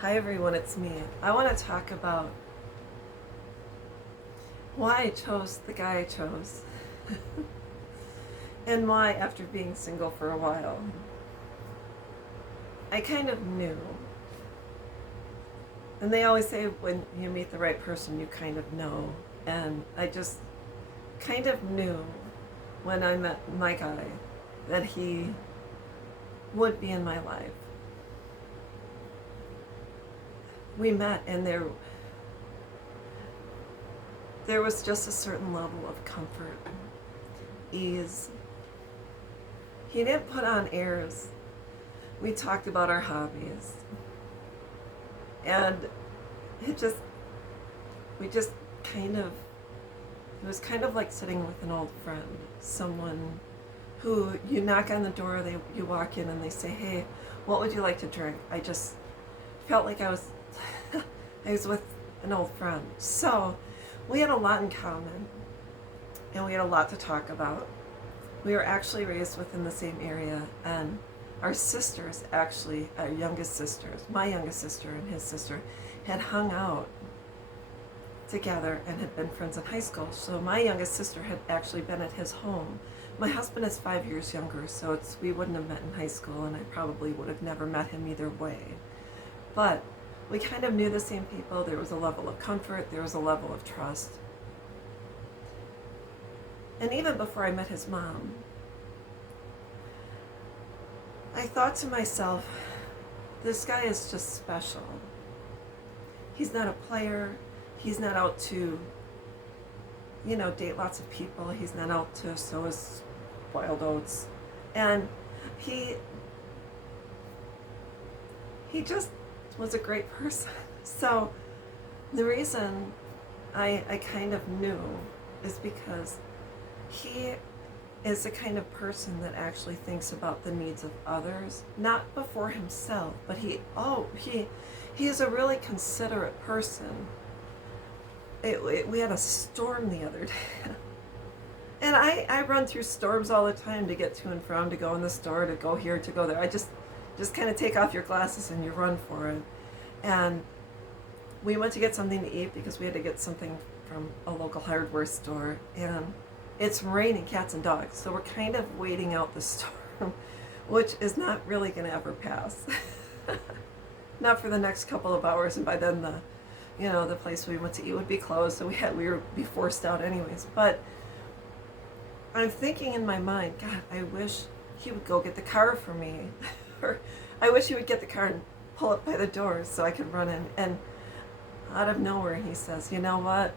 Hi everyone, it's me. I want to talk about why I chose the guy I chose and why, after being single for a while, I kind of knew. And they always say when you meet the right person, you kind of know. And I just kind of knew when I met my guy that he would be in my life. We met, and there was just a certain level of comfort, ease. He didn't put on airs. We talked about our hobbies, and it just we just kind of it was kind of like sitting with an old friend, someone who you knock on the door, you walk in and they say, "Hey, what would you like to drink?" I just felt like I was I was with an old friend. So we had a lot in common, and we had a lot to talk about. We were actually raised within the same area, and our sisters, actually, our youngest sisters, my youngest sister and his sister, had hung out together and had been friends in high school. So my youngest sister had actually been at his home. My husband is 5 years younger, so we wouldn't have met in high school, and I probably would have never met him either way. But we kind of knew the same people. There was a level of comfort, there was a level of trust. And even before I met his mom, I thought to myself, this guy is just special. He's not a player. He's not out to, date lots of people. He's not out to sow his wild oats. And he just was a great person. So the reason I kind of knew is because he is the kind of person that actually thinks about the needs of others, not before himself, but he is a really considerate person. We had a storm the other day. And I run through storms all the time to get to and from, to go in the store, to go here, to go there. I just kind of take off your glasses and you run for it. And we went to get something to eat because we had to get something from a local hardware store. And it's raining cats and dogs, so we're kind of waiting out the storm, which is not really going to ever pass. Not for the next couple of hours, and by then the place we went to eat would be closed, so we would be forced out anyways. But I'm thinking in my mind, God, I wish he would go get the car for me, or I wish he would get the car and pull it by the door so I could run in. And out of nowhere, he says, "You know what?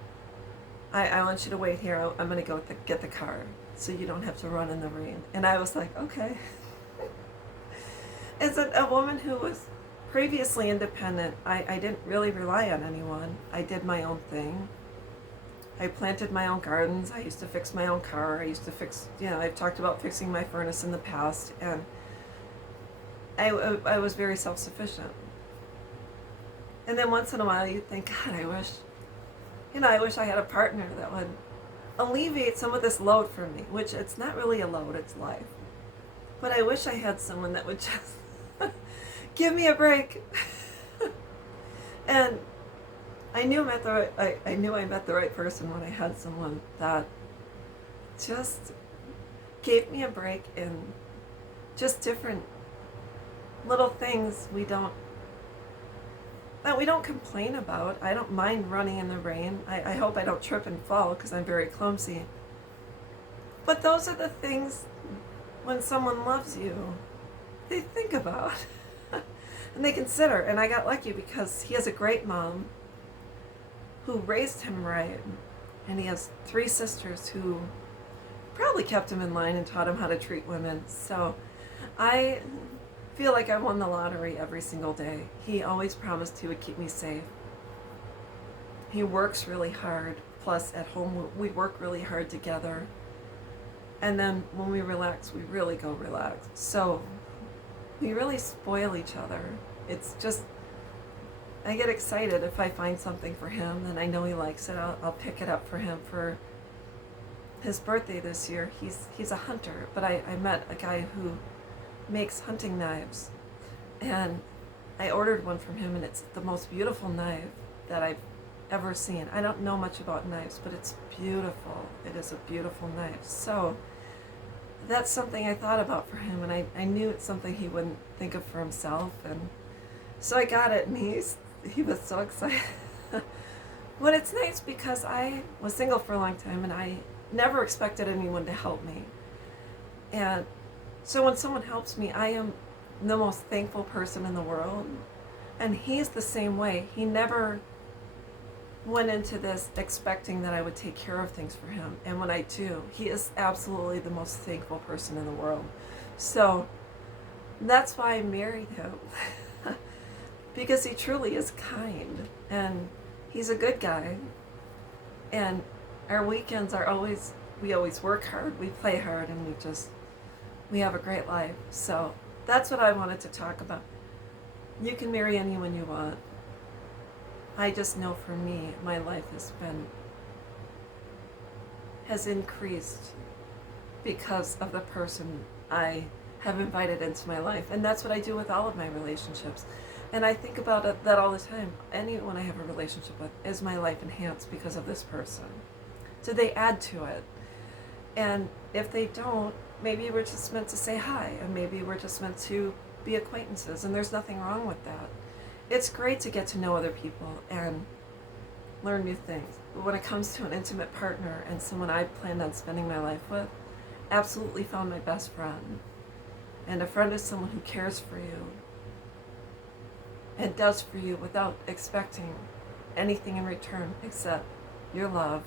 I want you to wait here. I'm going to go get the car so you don't have to run in the rain." And I was like, okay. As a woman who was previously independent, I didn't really rely on anyone. I did my own thing. I planted my own gardens. I used to fix my own car. I used to I've talked about fixing my furnace in the past. And I was very self-sufficient. And then once in a while you think, God, I wish I had a partner that would alleviate some of this load for me, which it's not really a load, it's life. But I wish I had someone that would just give me a break. And I knew I met the right person when I had someone that just gave me a break in just different little things that we don't complain about. I don't mind running in the rain. I hope I don't trip and fall because I'm very clumsy. But those are the things when someone loves you, they think about and they consider. And I got lucky because he has a great mom who raised him right. And he has 3 sisters who probably kept him in line and taught him how to treat women. So I feel like I won the lottery every single day. He always promised he would keep me safe. He works really hard. Plus, at home, we work really hard together. And then when we relax, we really go relax. So we really spoil each other. It's just, I get excited if I find something for him, and I know he likes it. I'll pick it up for him for his birthday this year. He's a hunter, but I met a guy who makes hunting knives, and I ordered one from him, and it's the most beautiful knife that I've ever seen. I don't know much about knives, but it's beautiful. It is a beautiful knife. So that's something I thought about for him, and I knew it's something he wouldn't think of for himself, and so I got it, and he was so excited. But it's nice because I was single for a long time, and I never expected anyone to help me. And so when someone helps me, I am the most thankful person in the world. And he's the same way. He never went into this expecting that I would take care of things for him. And when I do, he is absolutely the most thankful person in the world. So that's why I married him. Because he truly is kind. And he's a good guy. And our weekends are always, we always work hard, we play hard, and we have a great life. So that's what I wanted to talk about. You can marry anyone you want. I just know for me, my life has increased because of the person I have invited into my life. And that's what I do with all of my relationships. And I think about that all the time. Anyone I have a relationship with, is my life enhanced because of this person? Do they add to it? And if they don't, maybe we're just meant to say hi, and maybe we're just meant to be acquaintances, and there's nothing wrong with that. It's great to get to know other people and learn new things. But when it comes to an intimate partner and someone I planned on spending my life with, absolutely found my best friend. And a friend is someone who cares for you and does for you without expecting anything in return except your love,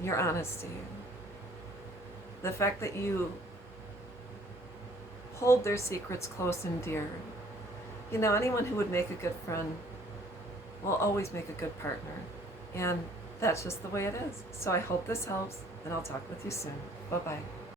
your honesty, the fact that you hold their secrets close and dear. You know, anyone who would make a good friend will always make a good partner. And that's just the way it is. So I hope this helps, and I'll talk with you soon. Bye-bye.